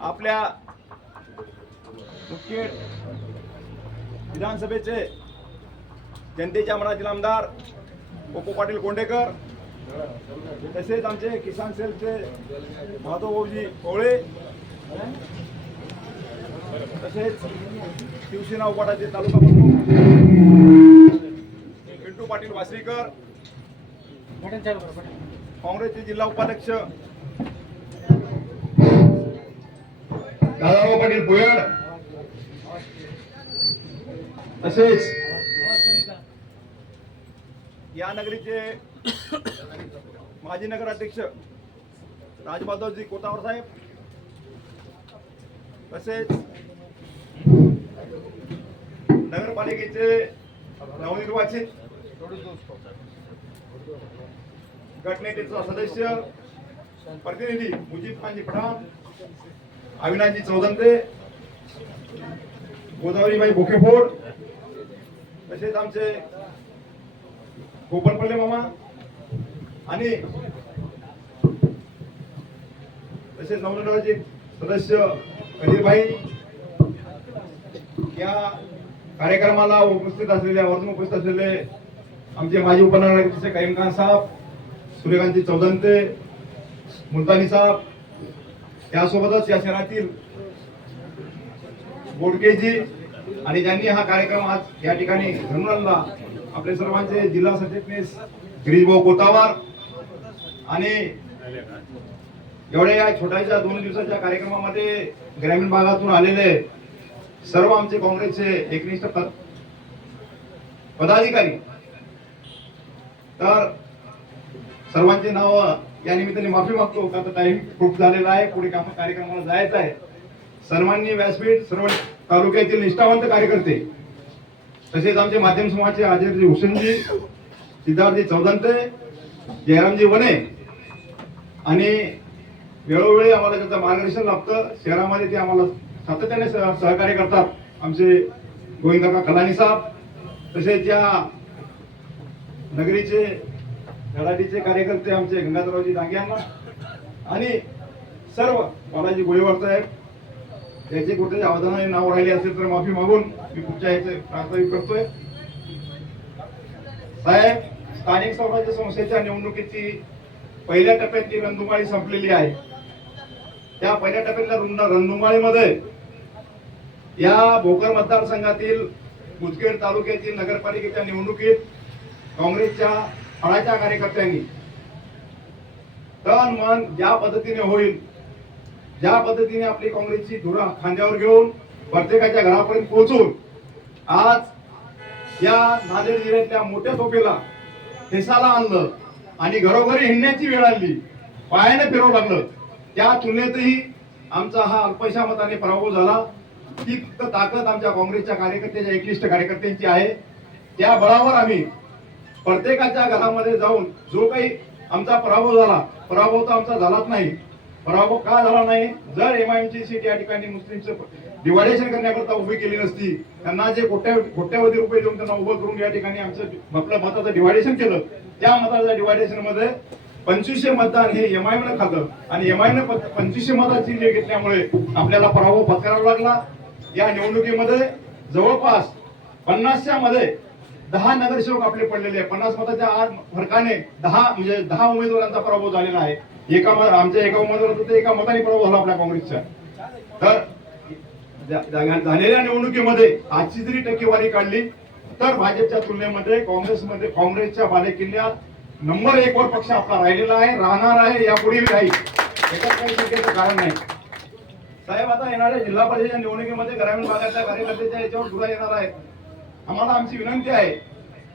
आपल्या मुखेड विधानसभेचे जनतेच्या मनातील आमदार पोपो पाटील कोंडेकर, तसेच आमचे किसान सेलचे माधवभाऊजी कोळे, तसेच शिवसेना उपाटाचे तालुका प्रमुख पिंटू पाटील वासरीकर, काँग्रेसचे जिल्हा उपाध्यक्ष दादाभाऊ पाटील भुयार, तसेच या नगरीचे माजी नगराध्यक्ष राजमाधवजी कोतावर साहेब, तसेच नगरपालिकेचे नवनिर्वाचित गटनेतेचा सदस्य प्रतिनिधी मुजीब खानजी पठाण, अविनाशजी चौदंते, गोदावरीबाई बोकेफोड, तसेच आमचे गोपनपल्ले मामा आणि तसेच नवनिर्वाचित सदस्य कधीरभाई, या कार्यक्रमाला उपस्थित असलेले आवर्जून उपस्थित असलेले आमचे माजी उपनगराध्यक्ष करीम खान साहेब, सूर्यकांतजी चौदंते, मुलतानी साहेब, त्यासोबतच या शहरातील बोडकेजी आणि ज्यांनी हा कार्यक्रम आज या ठिकाणी घडवून आणला, आपले सर्वांचे जिल्हा सरचिटणीस गिरीशभाऊ कोतावार आणि एवढ्या या छोट्याशा 2 दिवसाच्या कार्यक्रमामध्ये ग्रामीण भागातून आलेले सर्व आमचे काँग्रेसचे एकनिष्ठ पदाधिकारी, तर सर्वांचे नाव या निमित्ताने माफी मागतो का तर टाइम खूप झालेला आहे, पुढे कार्यक्रमाला जायचं आहे. सर्वांनी व्यासपीठ, सर्व तालुक्यातील निष्ठावंत कार्यकर्ते, तसेच आमचे माध्यम समाजाचे आचार्यजी हुसेनजी, सिद्धार्थजी चौदंते, जयरामजी वने आणि वेळोवेळी आम्हाला त्याचं मार्गदर्शन लाभतं. शहरामध्ये ते आम्हाला सातत्याने सहकार्य करतात. आमचे गोविंदकाका कलानी साहेब, तसेच या नगरीचे धडाडीचे कार्यकर्ते आमचे गंगाधररावजी डांगे आणि सर्व बालाजी गोळेवार साहेब, याचे कुठे अवधानाने नाव राहिले असेल तर माफी मागून मी पुढच्या याचे प्रास्ताविक करतोय. साहेब, स्थानिक स्वराज्य संस्थेच्या निवडणुकीची पहिल्या टप्प्यातली रणधुमाळी संपलेली आहे. त्या पहिल्या टप्प्यातल्या रणधुमाळीमध्ये या भोकर मतदारसंघातील मुदखेड तालुक्यातील नगरपालिकेच्या निवडणुकीत काँग्रेसच्या फळाच्या कार्यकर्त्यांनी तन मन ज्या पद्धतीने होईल, ज्या पद्धतीने आपली काँग्रेसची धुरा खांद्यावर घेऊन प्रत्येकाच्या घरापर्यंत पोहोचून आज या नांदेड जिल्ह्यातल्या मोठ्या टोपीला ठेसाला आणलं आणि घरोघरी हिंडण्याची वेळ आली, पायाने फिरवू लागलं. त्या तुलनेतही आमचा हा अल्पशा मताने पराभव झाला. ती ताकद आमच्या काँग्रेसच्या कार्यकर्त्याच्या एकनिष्ठ कार्यकर्त्यांची आहे. त्या बळावर आम्ही प्रत्येकाच्या घरामध्ये जाऊन जो काही आमचा पराभव झाला, पराभव तर आमचा झालाच नाही. पराभव का झाला नाही? जर एमआयएमची सीट या ठिकाणी मुस्लिमचं डिवायडेशन करण्याकरता उभी केली नसती, त्यांना जे कोट्यावधी रुपये देऊन त्यांना उभं करून या ठिकाणी आमचं आपलं मताचं डिवायडेशन केलं, त्या मताच्या डिवायडेशन मध्ये 2500 मतदान हे एमआयएमनं खातं आणि एमआयएमनं 2500 मताची लीड घेतल्यामुळे आपल्याला पराभव पत्करावा लागला. या निवडणुकीमध्ये जवळपास 50च्या मध्ये 10 नगरसेवक आपले पडलेले आहे. 50 मताच्या फरकाने 10 उमेदवारांचा पराभव झालेला आहे. आमच्या एका उमेदवाराचा एका मताने पराभव झाला आपल्या काँग्रेसच्या. तर झालेल्या निवडणुकीमध्ये आजची जरी टक्केवारी काढली तर भाजपच्या तुलनेमध्ये काँग्रेसच्या बालेकिल्ल्यात नंबर 1 वर पक्ष आपला राहिलेला आहे, राहणार आहे, यापुढेही राहील. याच्यात काही शंकेचं कारण नाही. साहेब, आता येणाऱ्या जिल्हा परिषदेच्या निवडणुकीमध्ये ग्रामीण भागातल्या कार्यकर्त्याच्या याच्यावर धुरा येणार आहे. आम्हाला आमची विनंती आहे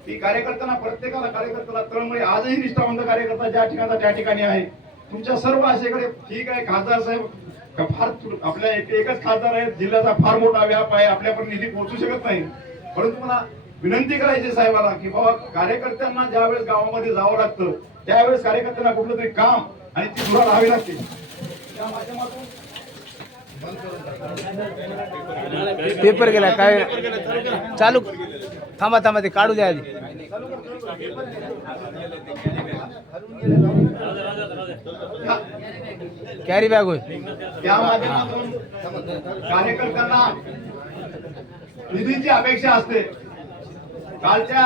की प्रत्येकाला कार्यकर्त्याला तळमळी, आजही निष्ठावंत कार्यकर्ता ज्या ठिकाणी त्या ठिकाणी आहे. तुमच्या सर्व आशेकडे ठीक आहे, खासदार साहेब फार आपल्या एकच खासदार आहेत, जिल्ह्याचा फार मोठा व्याप आहे, आपल्यापर्यंत निधी पोहोचू शकत नाही. परंतु मला विनंती करायची साहेबांना की बाबा, कार्यकर्त्यांना ज्यावेळेस गावामध्ये जावं लागतं त्यावेळेस कार्यकर्त्यांना कुठलं तरी काम आणि ती धुरा राहावी लागते. त्या माध्यमातून पेपर गेला काय चालू, थांबा ते काढू द्या आधी. कॅरी बॅग होय. त्या माध्यमातून कार्यकर्त्यांना निधीची अपेक्षा असते. कालच्या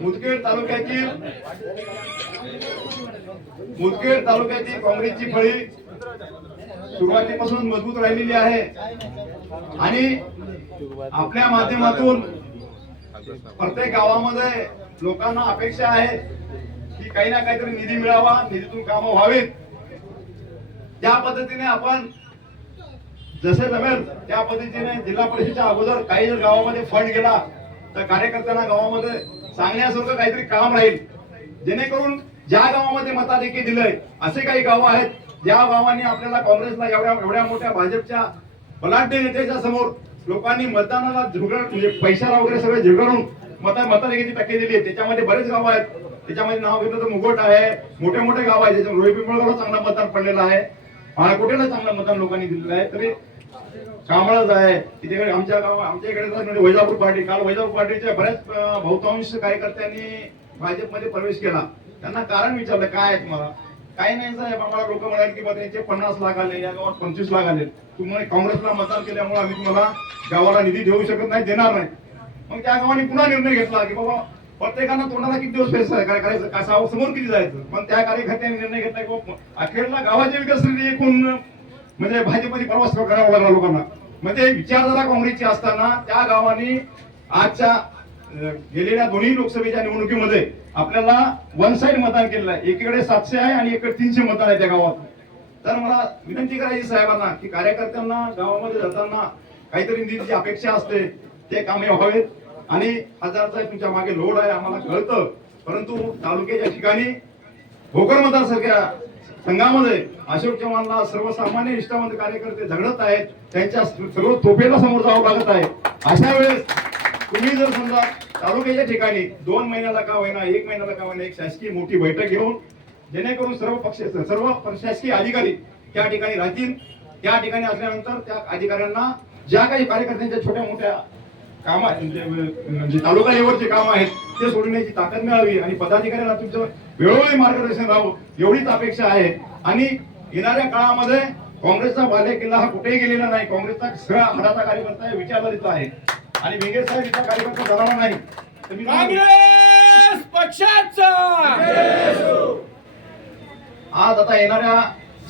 मुदखेड तालुक्याची काँग्रेसची फळी सुरुवातीपासून मजबूत राहिलेली आहे आणि आपल्या माध्यमातून प्रत्येक गावामध्ये लोकांना अपेक्षा आहे की काही ना काहीतरी निधी मिळावा, निधीतून कामं व्हावीत. त्या पद्धतीने आपण जसे जमेल त्या पद्धतीने जिल्हा परिषदेच्या अगोदर काही जर गावामध्ये फंड गेला तर कार्यकर्त्यांना गावामध्ये सांगण्यासारखं काहीतरी काम राहील, जेणेकरून ज्या गावामध्ये मताधिक्य दिलंय असे काही गावं आहेत ज्या गावांनी आपल्याला काँग्रेसला एवढ्या मोठ्या भाजपच्या बलाढ्य नेत्याच्या समोर लोकांनी मतदानाला म्हणजे पैशाला वगैरे सगळे झिरगळून मताधिक्याची टक्के दिली. त्याच्यामध्ये बरेच गाव आहेत. त्याच्यामध्ये नाव घेतलं तर मुगोट आहे, मोठे मोठे गाव आहे ज्याच्यात रोहित पिंपळगावला चांगला मतदान पडलेला आहे, बाळकोटेला चांगलं मतदान लोकांनी दिलेलं आहे. तरी कांबळच आहे तिथे आमच्या इकडे म्हणजे वैजापूर पार्टी, काल वैजापूर पार्टीच्या बऱ्याच बहुतांश कार्यकर्त्यांनी भाजपमध्ये प्रवेश केला. त्यांना कारण विचारलं काय आहे तुम्हाला, काही नाही साहेब, आम्हाला लोक म्हणाले की त्यांचे 50 लाख आले, या गावात 25 लाख आले, तुम्हाला काँग्रेसला मतदान केल्यामुळे आम्ही तुम्हाला गावाला निधी देऊ शकत नाही, देणार नाही. मग त्या गावाने पुन्हा निर्णय घेतला की बाबा प्रत्येकानं तोंडाला किती दिवस पैसा करायचं, का समोर किती जायचं. पण त्या कार्यकर्त्यांनी निर्णय घेतला की अखेरला गावाच्या विकासासाठी एकूण म्हणजे भाजपमध्ये प्रवास करावा लागला लोकांना. म्हणजे विचारधारा काँग्रेसची असताना त्या गावांनी आजच्या गेलेल्या दोन्ही लोकसभेच्या निवडणुकीमध्ये आपल्याला वन साइड मतदान केलेलं आहे. एकीकडे 700 आहे आणि एकीकडे 300 मतदान आहे त्या गावात. तर मला विनंती करायची साहेबांना की कार्यकर्त्यांना गावामध्ये जाताना काहीतरी निधीची अपेक्षा असते, ते कामे व्हावेत. आणि हजारचा तुमच्या मागे लोड आहे आम्हाला कळतं, परंतु तालुक्याच्या ठिकाणी भोकर मतदारसंघाच्या संघामध्ये अशोक चव्हाणला सर्वसामान्य निष्ठावंत कार्यकर्ते झगडत आहेत, त्यांच्या सर्व तोफेला समोर जावं लागत आहे. अशा वेळेस तुम्ही जर समजा तालुक्याच्या ठिकाणी 2 महिन्याला का होईना, 1 महिन्याला का होईना एक शासकीय मोठी बैठक घेऊन जेणेकरून सर्व प्रशासकीय अधिकारी त्या ठिकाणी राहतील, त्या ठिकाणी असल्यानंतर त्या अधिकाऱ्यांना ज्या काही कार्यकर्त्यांच्या छोट्या मोठ्या काम म्हणजे तालुका लेवलचे काम आहेत ते सोडण्याची ताकद मिळावी आणि पदाधिकाऱ्यांना तुमचं वेळोवेळी मार्गदर्शन राहावं एवढीच अपेक्षा आहे. आणि येणाऱ्या काळामध्ये काँग्रेसचा बालेकिल्ला हा कुठेही गेलेला नाही. काँग्रेसचा सगळा हाडाचा कार्यकर्ता आहे, विचारधारीचा आहे आणि वेंगे साहेब इथला कार्यकर्ता झाला नाही. काँग्रेस पक्षाचा आज आता येणाऱ्या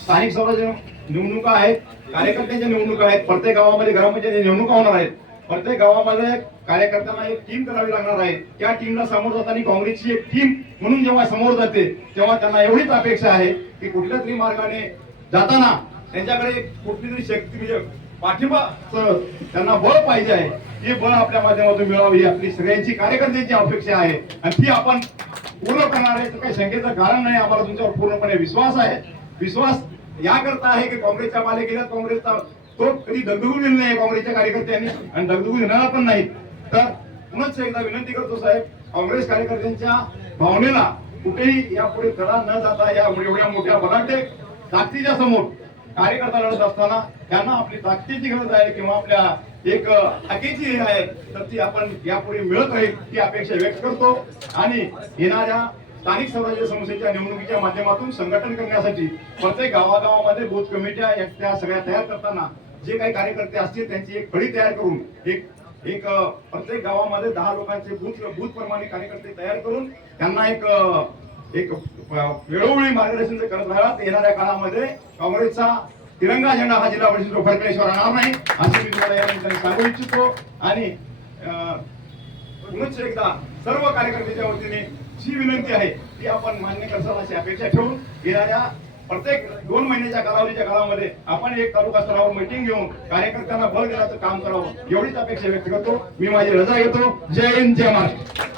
स्थानिक स्वराज्य निवडणुका आहेत, कार्यकर्त्यांच्या निवडणुका आहेत, प्रत्येक गावामध्ये ग्रामपंचायत निवडणुका होणार आहेत. प्रत्येक गावामध्ये कार्यकर्त्यांना एक टीम करावी लागणार आहे. त्या टीमला समोर जाताना काँग्रेसची एक टीम म्हणून जेव्हा समोर जाते तेव्हा त्यांना एवढीच अपेक्षा आहे की कुठल्या तरी मार्गाने जाताना त्यांच्याकडे कुठली तरी शक्ती म्हणजे पाठिंबा त्यांना बळ पाहिजे आहे. हे बळ आपल्या माध्यमातून मिळावं ही आपली सगळ्यांची कार्यकर्त्यांची अपेक्षा आहे आणि ती आपण पूर्ण करणार आहे. तर काही शंकेचं कारण नाही. आम्हाला तुमच्यावर पूर्णपणे विश्वास आहे. विश्वास याकरता आहे की काँग्रेसच्या बालेकिल्ल्यात काँग्रेसचा तो कधी दगदगू दिला नाही काँग्रेसच्या कार्यकर्त्यांनी आणि दगदगू देणार पण नाही. तर पुनच एकदा विनंती करतो साहेब, काँग्रेस कार्यकर्त्यांच्या भावनेला कुठेही यापुढे करा न जाता या एवढ्या मोठ्या बलाढ्य ताकदीच्या समोर कार्यकर्ता लढत असताना त्यांना आपली ताकदीची गरज आहे किंवा आपल्या एक हाकेची आहे तर ती आपण यापुढे मिळत राहील ही अपेक्षा व्यक्त करतो. आणि येणाऱ्या स्थानिक स्वराज्य संस्थेच्या निवडणुकीच्या माध्यमातून संघटन करण्यासाठी प्रत्येक गावागावामध्ये बूथ कमिट्या त्या सगळ्या तयार करताना जे काही कार्यकर्ते असतील त्यांची एक फळी तयार करून एक प्रत्येक गावामध्ये 10 लोकांचे बूथ प्रमाणे कार्यकर्ते तयार करून त्यांना एक वेळोवेळी मार्गदर्शन करत राहावं. येणाऱ्या काळामध्ये काँग्रेसचा तिरंगा झेंडा हा जिल्हा परिषद फडकल्याशिवाय राहणार नाही असं मी तुम्हाला या निमित्ताने सांगू इच्छितो. आणि पुनश्च एकदा सर्व कार्यकर्त्यांच्या वतीने जी विनंती आहे ती आपण मान्य करसाल अशी अपेक्षा ठेवून येणाऱ्या प्रत्येक 2 महिन्याच्या कालावधीच्या काळामध्ये आपण एक तालुका स्तरावर मीटिंग घेऊन कार्यकर्त्यांना बळ देण्याचं काम करावं एवढीच अपेक्षा व्यक्त करतो. मी माझी रजा घेतो. जय हिंद, जय महाराष्ट्र.